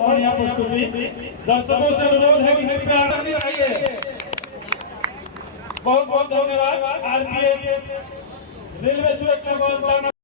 बहुत बढ़िया प्रस्तुति। दर्शकों से अनुरोध है कि कृपया आनंद रहिए। बहुत बहुत धन्यवाद। आरपीएफ रेलवे सुरक्षा बल